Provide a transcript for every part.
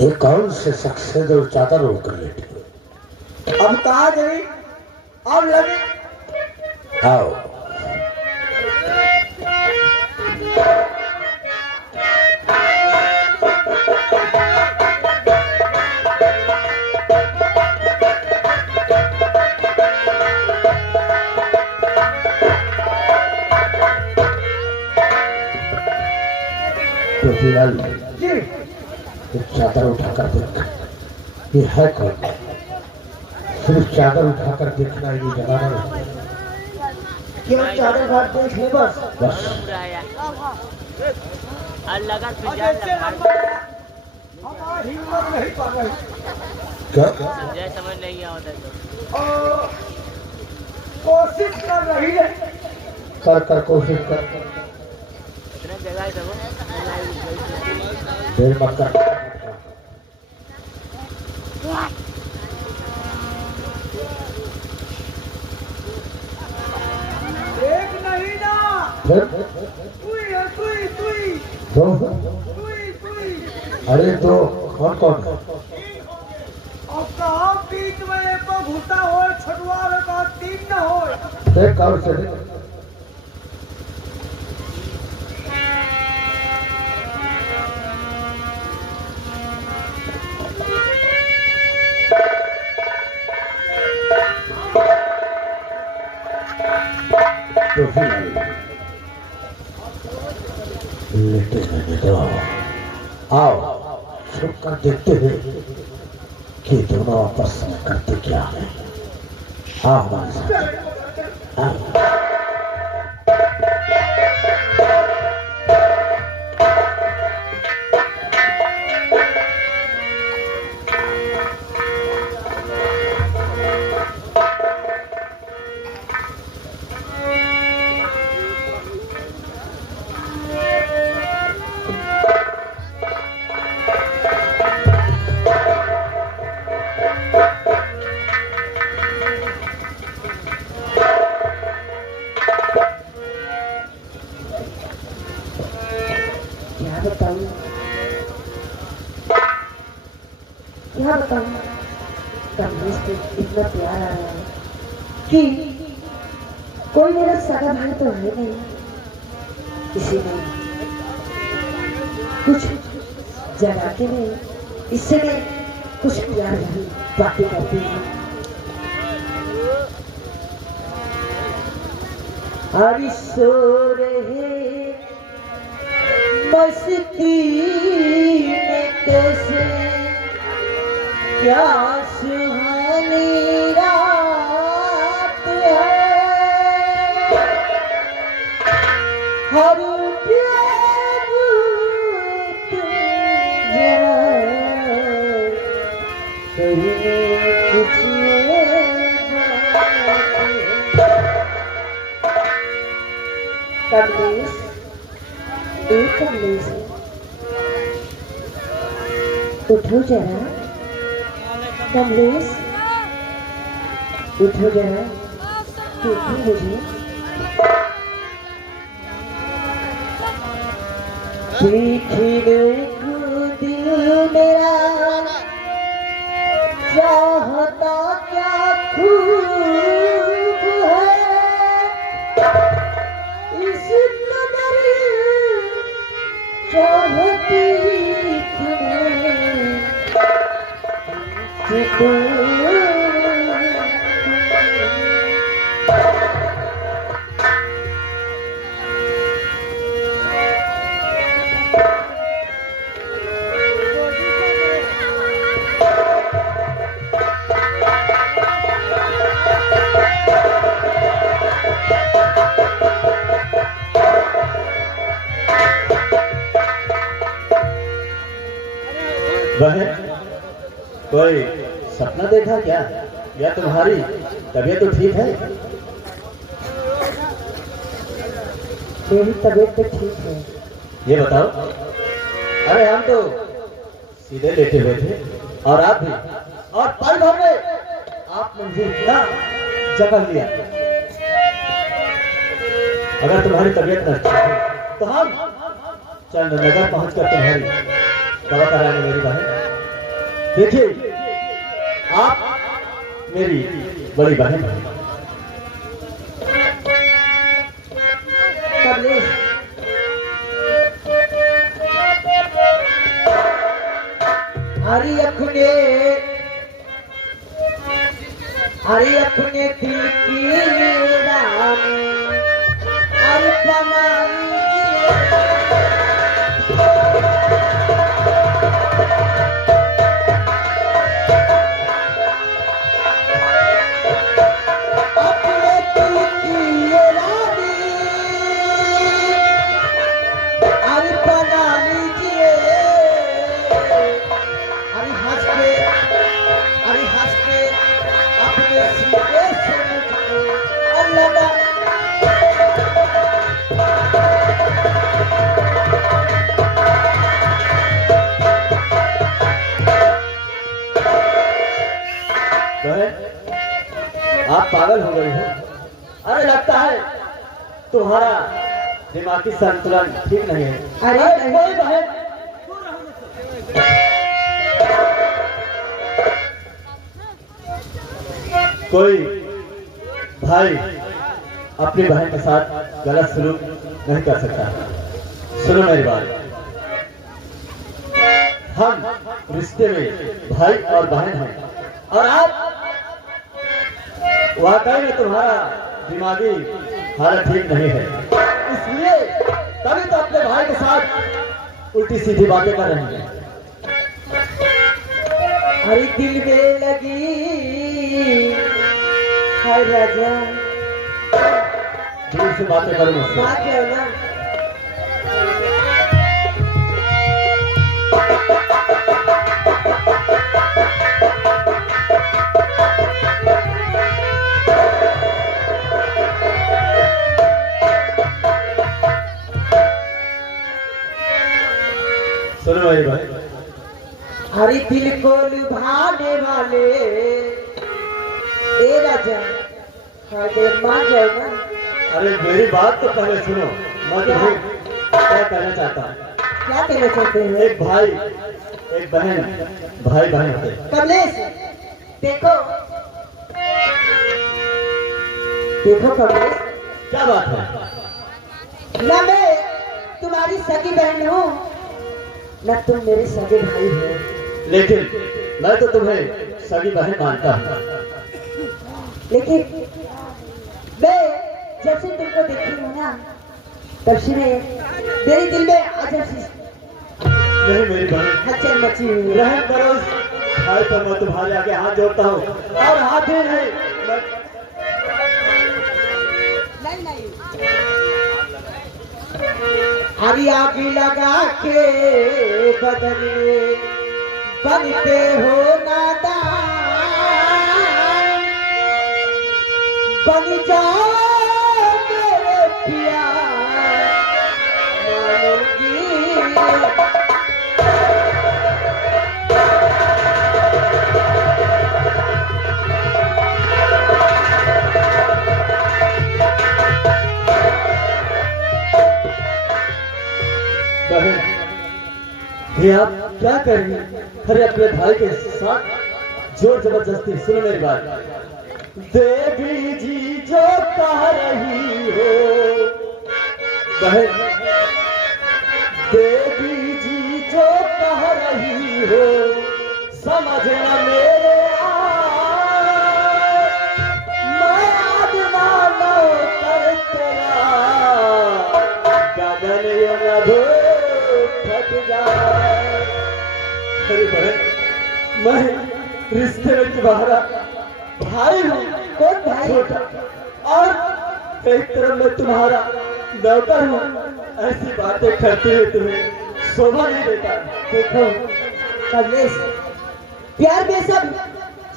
ये कौन से शख्स है जो चादर ओढ़कर लेटी है? अब कहा गई अब लगे आओ। तो फिलहाल जी चादर उठाकर देख, ये है कौन? सिर्फ चादर उठाकर देखना ये जमाना नहीं। केवल चादर घाट देख ले बस। बस हमारी हिम्मत नहीं पड़ रही क्या समझ नहीं आता तो और कोशिश कर रही है। कर कोशिश कर, इतना जगह है सब देर मत कर। देख नहीं ना फिर तुई है तुई दो, तुई अरे दो कौन अब कहा बीच में एक को घुसा हो छुटवा का तीन न हो। देख और से देख। तो फिर लेटे रहने दो। आओ छुप कर देखते हैं कि दोनों आपस में करते क्या है। आओ हमारे साथ आओ। क्या बताऊं कमलेश पे इतना प्यार आ रहा है कि कोई मेरा सगा भाई तो है नहीं, किसी ने कुछ जगा के नहीं, इससे मैं कुछ प्यार की बातें करती हूँ। हरी सो रहे मस्ती में कैसे क्या सुहानी रात है, हर प्यार तुम जरा कहीं कुछ कमलेश एक कमलेश उठो जरा, कमलेश उठो जरा, देखो मुझे। देखने को दिल मेरा चाहता क्या खूब है, इस कदर चाहती बहन कोई सपना देखा क्या, या तुम्हारी तबीयत तो ठीक है? मेरी तबीयत तो ठीक है। ये बताओ। अरे हम तो सीधे लेटे हुए थे और आप भी, और पल भर में आपने मुझे इतना जकड़ लिया। अगर तुम्हारी तबीयत न अच्छी है तो हम चंद नगर पहुंचकर तुम्हारी दवा कराने मेरी बहन देखिए आप मेरी बड़ी बहन हैं। कमलेश, अपने दिल की रानी अरे बनाई अपने दिल की रानी अरे बना लीजिए अरे हंस के अपने सीने से मुझको लगा आप पागल हो गई हो। अरे लगता है तुम्हारा दिमागी संतुलन ठीक नहीं है। अरे कोई बहन कोई भाई अपनी बहन के साथ गलत सलूक नहीं कर सकता। सुनो मेरी बात, हम रिश्ते में भाई और बहन हैं और आप वाकई में तुम्हारा दिमागी हालत ठीक नहीं है, इसलिए तभी तो अपने भाई के साथ उल्टी सीधी बातें कर रहे हैं। हरी दिल में लगी है राजा दूर से बातें करो मुझसे। बात है ना सुनो मेरी भाई, हरी दिल को लुभाने वाले ए राजा हाय मान जाए ना। अरे मेरी बात तो पहले सुनो। मैं तुम्हें क्या कहना चाहता हूँ, क्या कहना चाहते हैं? एक भाई एक बहन भाई बहन होते हैं। कमलेश देखो देखो कमलेश, क्या बात है? ना मैं तुम्हारी सगी बहन हूँ ना तुम मेरे सगे भाई हो, लेकिन मैं तो तुम्हें सगी बहन मानता हूँ। लेकिन मैं जब से तुमको देखी हूँ ना तब से मेरे दिल में अजब सी नहीं मेरी बहन, हलचल मची हुई है। रहम करो उस भाई पर। मैं तुम्हारे आगे हाथ जोड़ता हूँ और हाथ ही नहीं हरी आग लगा के बदन में बनते हो नादान, बन जाओ मेरे पिया मानूंगी। बहन ये आप क्या कर रही हैं? अरे अपने भाई के साथ जोर जबरदस्ती। सुनो मेरी बात, देवी जी जो कह रही हो बहन, देवी जी जो कह रही हो समझना मेरे मैं आज ना कर तेरा गगन यो फट जाए। अरे बहन मैं रिश्ते में तुम्हारा भाई हूँ, कौन भाई? छोटा, और एक तरफ मैं तुम्हारा नौकर हूँ। ऐसी बातें करते हुए तुम्हें शोभा नहीं देता। देखो कमलेश, प्यार में सब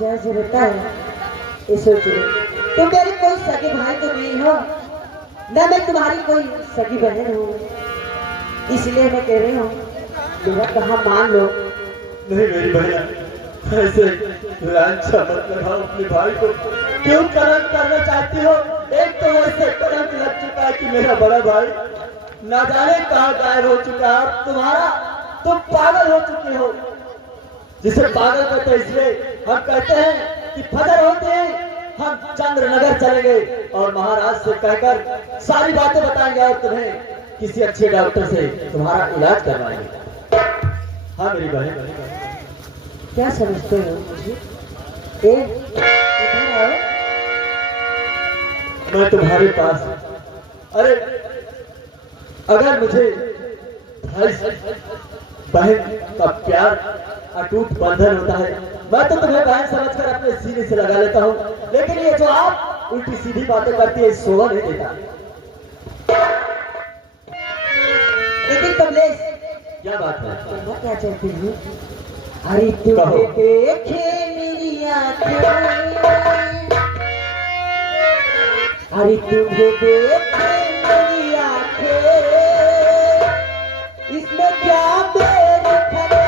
जायज रहता है, ये सोच लो। तुम मेरे कोई सगे भाई तो नहीं हो ना मैं तुम्हारी कोई सगी बहन हूँ, इसलिए मैं कह रही हूँ मेरा कहा मान लो। नहीं मेरी बहन, ऐसे लांछा मत लगाओ अपने भाई को। क्यों कलंक करना चाहती हो? एक तो वैसे कलंक लग चुका है कि मेरा बड़ा भाई ना जाने कहाँ गायब हो चुका है। तुम्हारा तुम पागल हो चुके हो। जिसे पागल कहते हैं, इसलिए हम कहते हैं कि फजर होते हैं हम चंद्रनगर चलेंगे और महाराज से कहकर सारी बातें बताएंगे और तुम्हें किसी अच्छे डॉक्टर से तुम्हारा इलाज करवाएंगे। हाँ मेरी बहन, क्या समझते हो मुझे? इधर आओ। मैं तुम्हारे पास, अरे अगर मुझे भाई बहन का प्यार अटूट बंधन होता है, मैं तो तुम्हें बहन समझकर अपने सीने से लगा लेता हूँ, लेकिन ये जो आप उल्टी सीधी बातें करती है शोभा नहीं देता। लेकिन कमलेश, क्या बात है? मैं क्या चाहती हूँ? अरे तुम्हें देखे मेरी आंखें, अरे तुम्हें देखे मेरी आंखें, इसमें क्या मेरी खता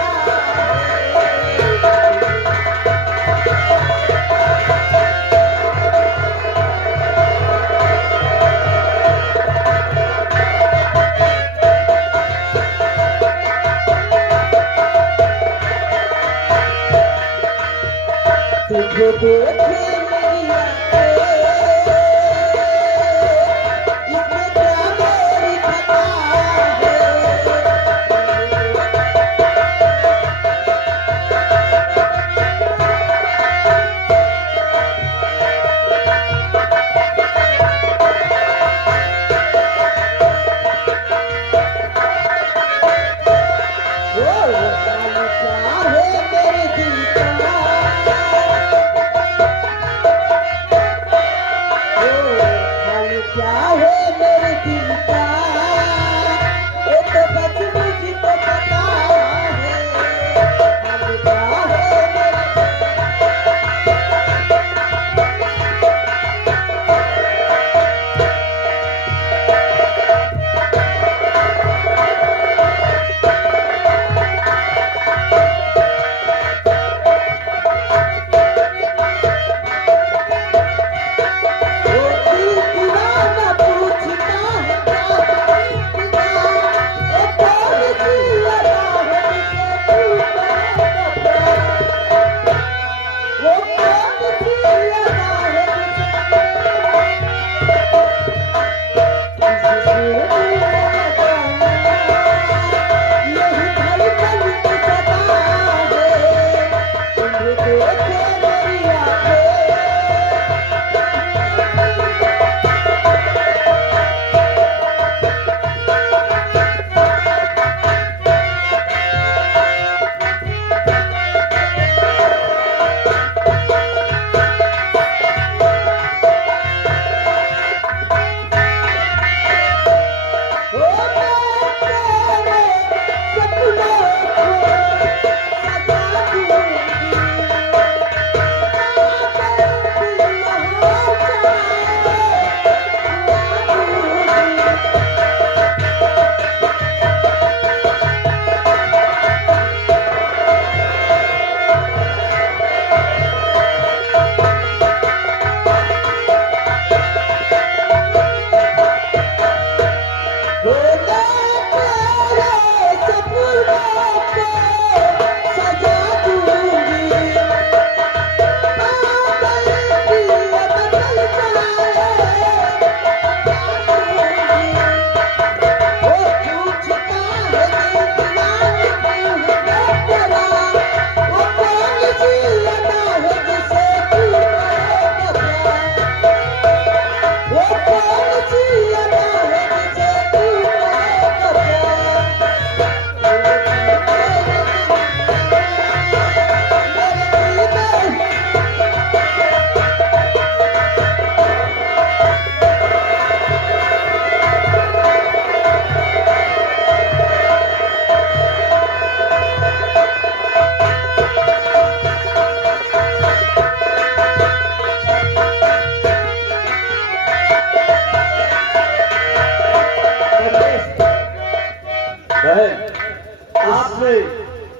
तुझे देखे मेरी आंखें, इसमें क्या मेरी खता है।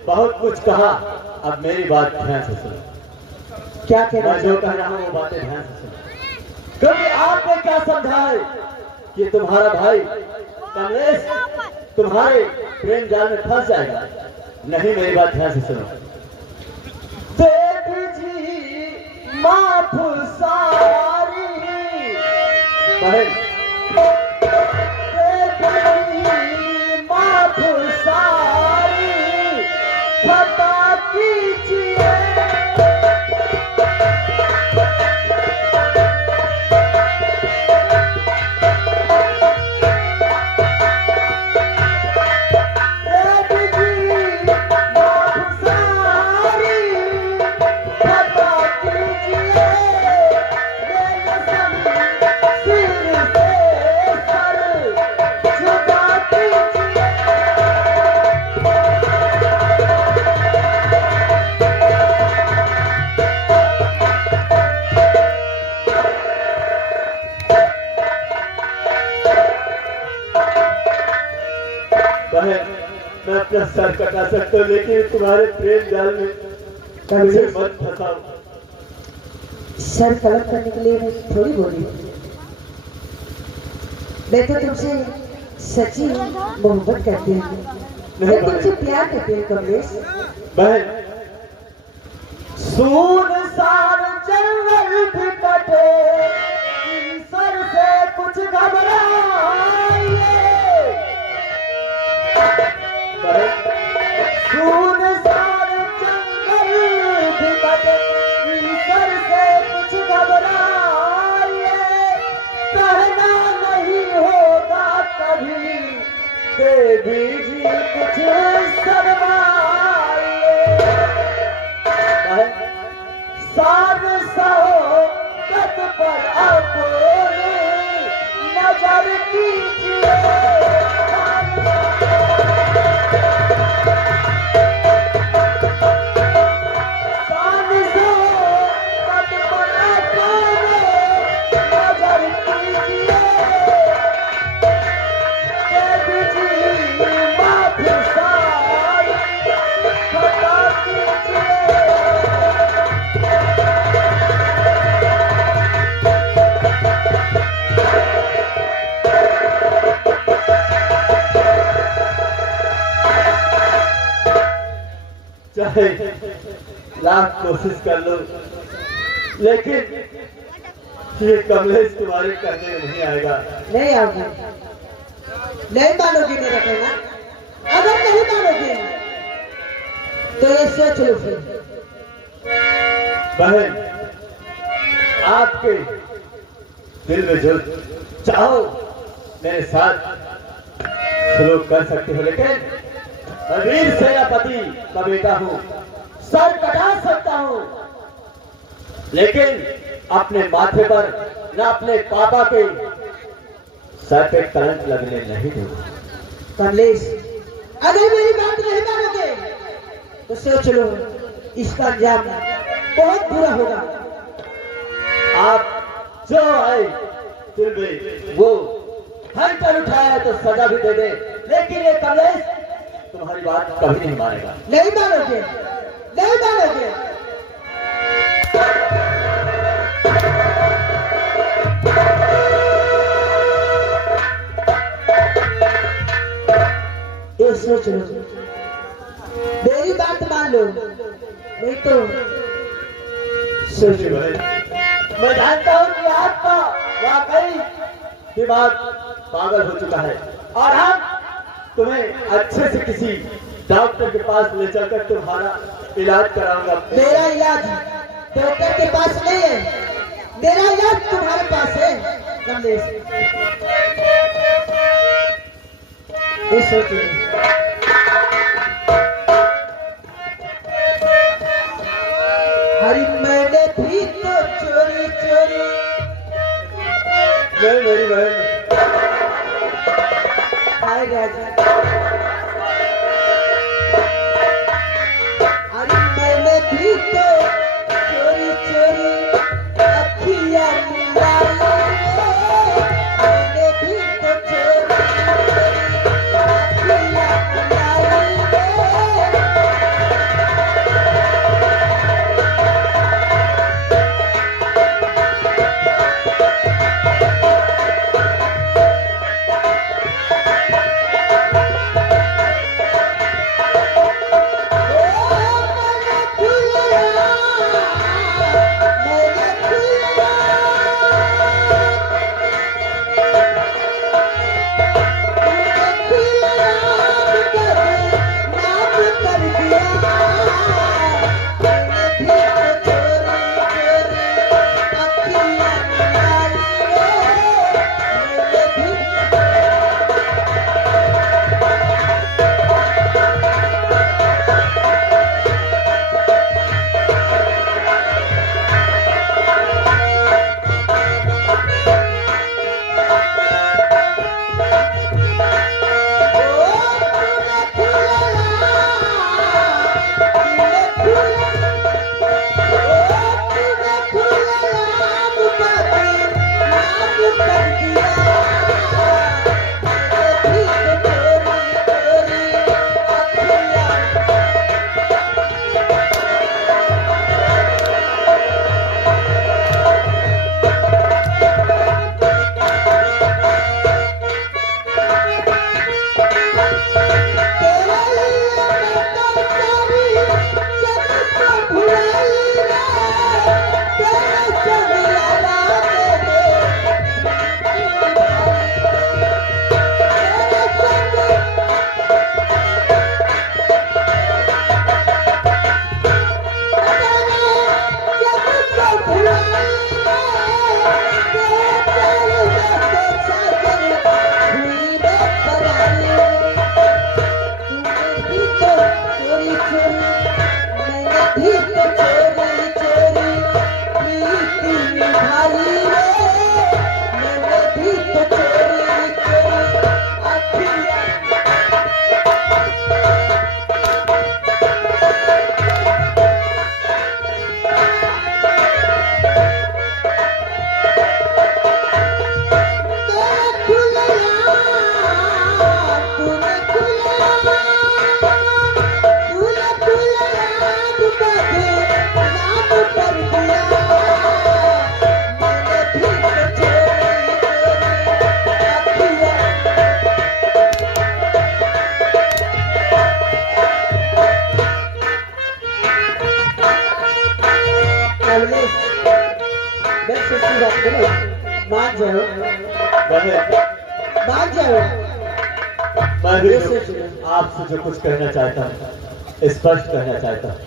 बहुत कुछ कहा, अब मेरी बात ध्यान से सुनो। क्या कह मैं रहे जो हो? कह रहा हूँ वो बातें ध्यान से सुनो, क्योंकि आपने क्या समझा है कि तुम्हारा भाई कमलेश तुम्हारे प्रेम जाल में फंस जाएगा। नहीं, मेरी बात ध्यान से सुनो। कीजिए। मैं अपना सर कटा सकता हूँ, लेकिन तुम्हारे प्रेम जाल में मुझे मत फंसाओ। सर कलम करने के लिए मैं थोड़ी बोली, मैं तो तुमसे सच्ची मोहब्बत करती हूँ, मैं तुमसे प्यार करती हूँ कमलेश। बहन, सुनसान जंगल भी कटे, सर से कुछ घबराइए। सुनसान जंगल भी कटे, सर से कुछ घबराइए। कहना नहीं होगा कभी, देवी जी कुछ शर्माइए। सार सहोगत पर अपनी नजर कीजिए। चाहे लाख कोशिश कर लो, लेकिन ये कमलेश तुम्हारे करने में नहीं आएगा। नहीं आओगे, नहीं मानोगे मेरा कहना? अगर नहीं मानोगे तो ये सोच लो फिर। बहन, आपके दिल में जो चाहो मेरे साथ सलूक कर सकते हो, लेकिन मैं वीर सेनापति का बेटा हूँ, सर कटा सकता हूँ, लेकिन अपने माथे पर न अपने पापा के सर पे कलंक लगने नहीं दूंगा। कमलेश, अगर मेरी बात नहीं मानोगे तो सोच लो इसका अंजाम बहुत बुरा होगा। आप जो आए दिल में वो हंटर उठाया तो सजा भी दे दे, लेकिन ये कमलेश तुम्हारी बात कभी नहीं मानेगा। नहीं मानोगे, नहीं मानोगे। ये सोच लो, मेरी बात मान लो, नहीं तो सोच लो। मैं जानता हूँ कि आपका वाकई दिमाग पागल हो चुका है, और हम तुम्हें अच्छे से किसी डॉक्टर के पास ले चलकर तुम्हारा इलाज कराऊंगा। मेरा इलाज डॉक्टर के पास नहीं है, मेरा इलाज तुम्हारे पास है कमलेश। ये सोचिए, हरी मैंने भी तो चोरी चोरी। नहीं मेरी बहन, हाय राजा, अरे मैंने भी तो चोरी चोरी अखियाँ मिला ली, मैंने भी तो चोरी चोरी अखियाँ मिला ली। Oh, तो चोरी चोरी प्रीति निभाई रे, मैंने भी तो चोरी चोरी अखियाँ मान जाओ, बहन, मान जाओ। मैं भी आपसे जो कुछ कहना चाहता हूँ स्पष्ट कहना चाहता हूँ,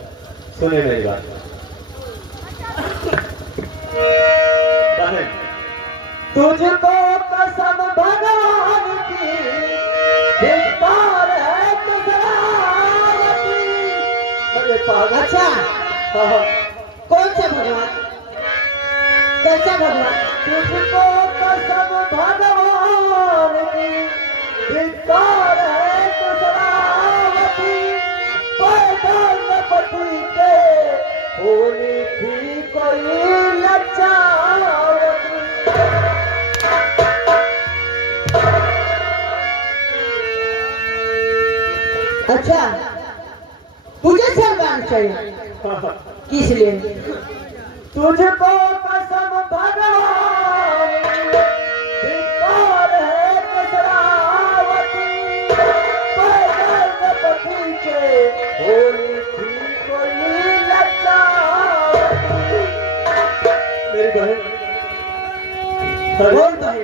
सुने मेरी बात। बहन, तुझको कसम भगवान की, धिक्कार है तुझरावती। अरे पागल, अच्छा, हाँ, कौन सा भगवान, कैसा भगवान? तुझको कसम भगवान की, धिक्कार है तुझरावती। पैदा न पति के होनी थी कोई लज्जावती। अच्छा, मुझे सरकार चाहिए, किस लिए? तुझको कसम भगवान की, धिक्कार है तुझरावती। पैदा न पति के होनी थी कोई लज्जावती। मेरी बहन, कौन भाई?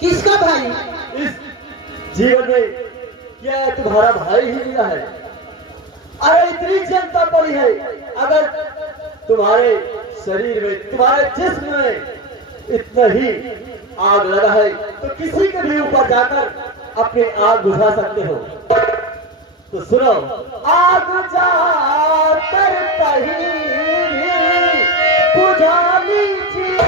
किसका भाई? इस जीवन में क्या तुम्हारा भाई ही मिला है? अरे इतनी चिंता पड़ी है, अगर तुम्हारे शरीर में, तुम्हारे जिस्म में इतना ही आग लगा है तो किसी के भी ऊपर जाकर अपनी आग बुझा सकते हो। तो सुनो, आग जाकर कहीं भी बुझा लीजिए।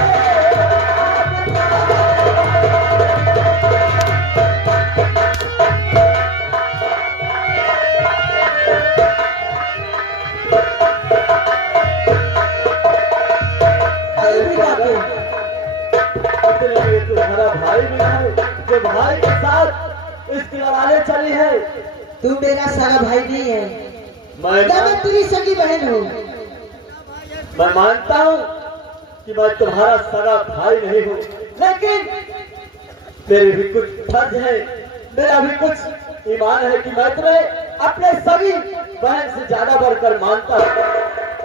तुम्हारा भाई मिला है जो भाई के साथ इसकी लड़ाई चली है। तू मेरा सारा भाई नहीं है, ना मैं तेरी सगी बहन हूँ। मैं मानता हूँ कि मैं तुम्हारा सगा भाई नहीं हूँ, लेकिन मेरे भी कुछ फर्ज है, मेरा भी कुछ ईमान है कि मैं तुम्हें अपने सगी बहन से ज्यादा बढ़कर मानता हूँ।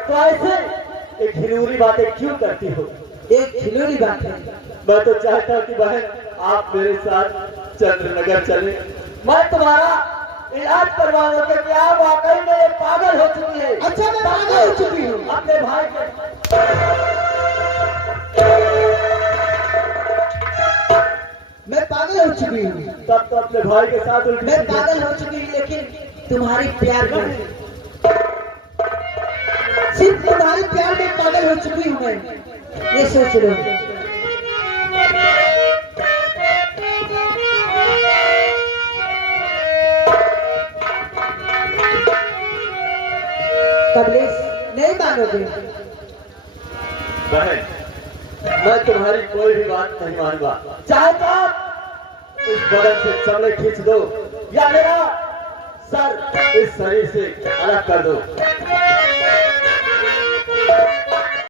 तो ऐसे एक घिनौनी बातें क्यों करती हो? एक खिलौनी बात है। मैं तो चाहता हूँ कि बहन आप मेरे साथ चंद्रनगर चले, मैं तुम्हारा इलाज करवाऊंगा कि क्या वाकई में ये पागल हो चुकी है। अच्छा, मैं पागल हो चुकी हूँ। अपने भाई के, मैं पागल हो चुकी हूँ। तब तो अपने भाई के साथ उल्टी मैं पागल हो चुकी हूँ, लेकिन तुम्हारी प्यार में, सिर्फ तुम्हारे प्यार में पागल हो चुकी हूँ मैं, ये सोच लो। कमलेश, नहीं मानोगे? बहन, मैं तुम्हारी कोई भी बात नहीं मानूंगा, चाहे तो आप इस बदन से चमड़े खींच दो या मेरा सर इस शरीर से अलग कर दो।